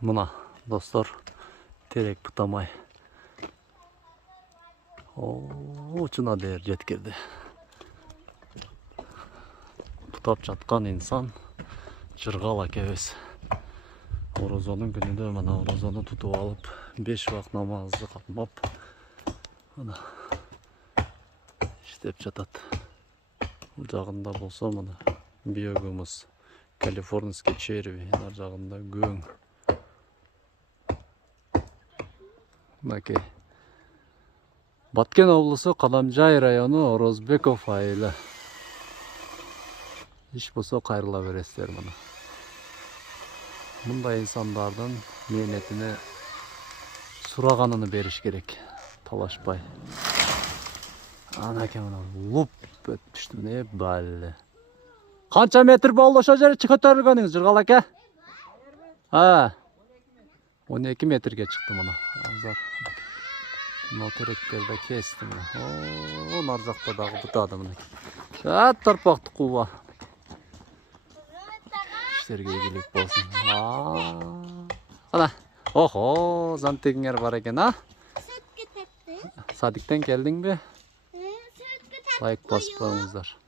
Мына достор, терек бутамай. Учуна дейер жеткирди. Бутап жаткан инсан Жыргал акебиз. Орозонун күнүндө мына орозону тутуп алып, 5 убак намазды капмап, мына иштеп жатат. Бул жагында болсо мына биогумус, калифорнийский черви, ар жагында көң. Мынакей. Баткен облусу Кадамжай району Орозбеков айылы. Иш болсо кайрыла бересиздер мына. Мындай инсандардын мээнетине сураганын бериш керек, талашпай. Анакей мына луп өтүштү, не балле. Канча метр болду ошол жерге көтөрүлгөнүңүз, Жыргал аке? 12 метрге чыкты мына. Азар. Мына теректерди кести мына. Нар жакта дагы бутады мына. Торпокту кууба. Иштерге ийгилик болсун. Ана. Охо, зантегиңер бар экен, а? Садиктен келдиңби? Лайк басып коюңуздар.